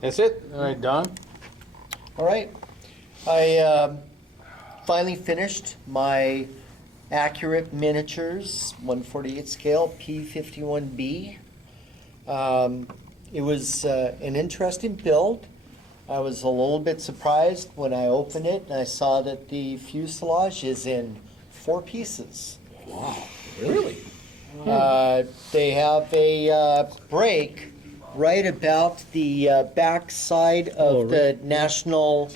That's it? All right, Don? All right. I finally finished my accurate miniatures 1/48 scale P-51b. It was an interesting build. I was a little bit surprised when I opened it and I saw that the fuselage is in 4 pieces. Wow, really? They have a break right about the back side of the national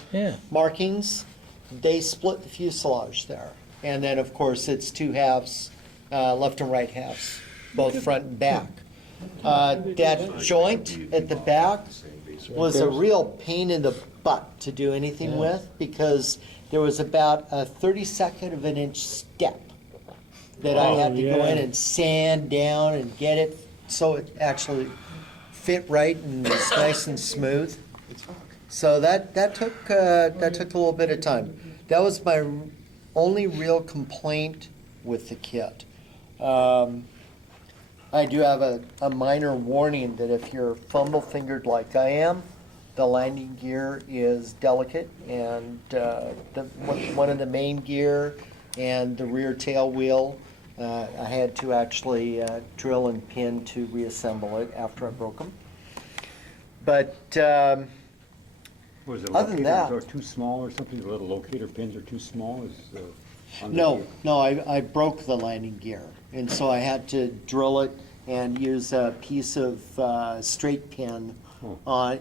markings. They split the fuselage there. And then, of course, it's 2 halves, left and right halves, both front and back. That joint at the back was a real pain in the butt to do anything with, because there was about a 32nd of an inch step that I had to go in and sand down and get it so it actually fit right and was nice and smooth. So that took a little bit of time. That was my only real complaint with the kit. I do have a minor warning that if you're fumble-fingered like I am, the landing gear is delicate, and one of the main gear and the rear tail wheel, I had to actually drill and pin to reassemble it after I broke them. But Was it other than that, or too small or something? The little locator pins are too small? no, I broke the landing gear, and so I had to drill it and use a piece of straight pin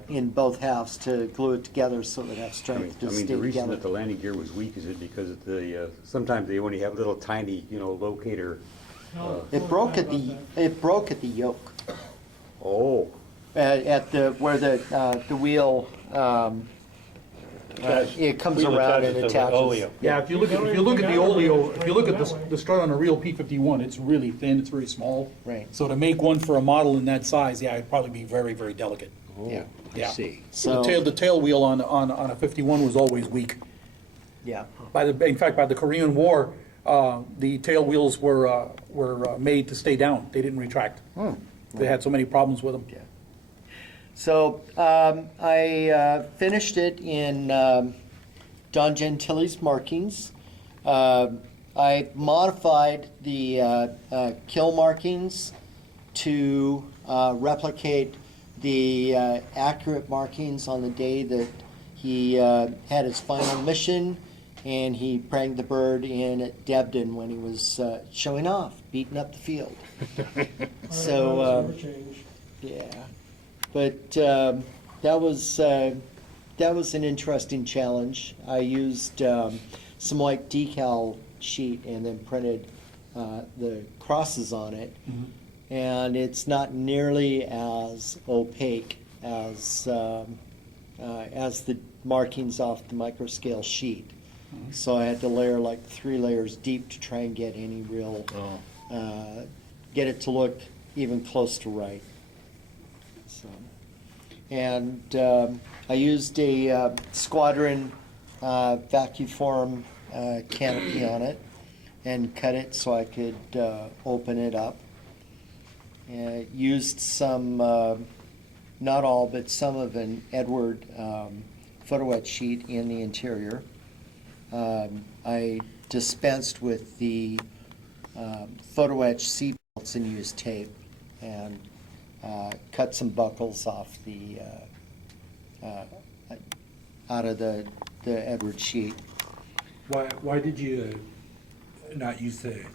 in both halves to glue it together so it has strength to stay together. The reason that the landing gear was weak, is it because of sometimes they only have little tiny, locator. It broke at the yoke. Oh. At where the wheel. It comes around and attaches. Yeah, if you look at the oleo, if you look at the strut on a real P-51, it's really thin, it's very small. Right. So to make one for a model in that size, yeah, it'd probably be very, very delicate. Oh, Yeah. Yeah. I see. So The tail wheel on a 51 was always weak. yeah. In fact, by the Korean War, the tail wheels were made to stay down. They didn't retract. They had so many problems with them. Yeah. So I finished it in Don Gentili's markings. I modified the kill markings to replicate the accurate markings on the day that he had his final mission, and he pranged the bird in at Debden when he was showing off, beating up the field. So yeah. But that was an interesting challenge. I used some white decal sheet and then printed the crosses on it, and it's not nearly as opaque as the markings off the microscale sheet. So I had to layer like 3 layers deep to try and get any real get it to look even close to right. And I used a squadron vacuform canopy on it and cut it so I could open it up. And used some, not all, but some of an Edward photo etch sheet in the interior. I dispensed with the photo etch seat belts and used tape, and cut some buckles off the out of the Edward sheet. Why did you not use the?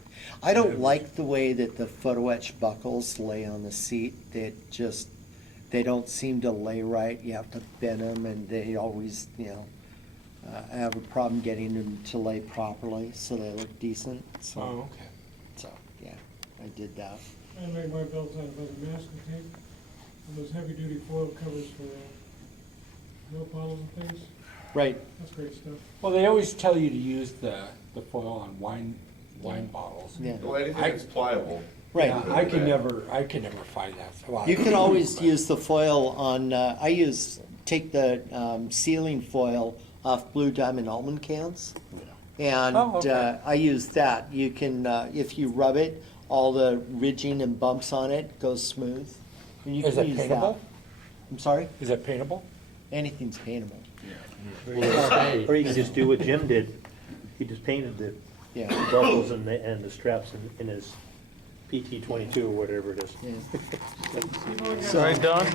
I don't like the way that the photo etch buckles lay on the seat. They don't seem to lay right. You have to bend them, and they always, I have a problem getting them to lay properly so they look decent. So, okay. So yeah, I did that. I make my belts out of other masking tape, and those heavy-duty foil covers for milk bottles and things. Right. That's great stuff. Well, they always tell you to use the foil on wine bottles. Yeah. Well, anything that's pliable. Right. Yeah, I can never find that. Well, You can always use the foil on. Take the sealing foil off Blue Diamond almond cans, and I use that. You can, if you rub it, all the ridging and bumps on it goes smooth. And you Is can it use paintable? that. I'm sorry? Is it paintable? anything's paintable. Or you can just do what Jim did. He just painted the Yeah. buckles and the straps in his PT-22 or whatever it is. Yeah. Sorry, Don?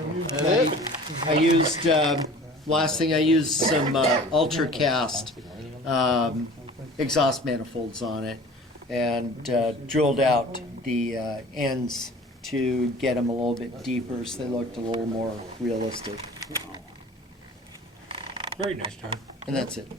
I used, last thing, I used some ultracast exhaust manifolds on it and drilled out the ends to get them a little bit deeper so they looked a little more realistic. Very nice, John. And that's it.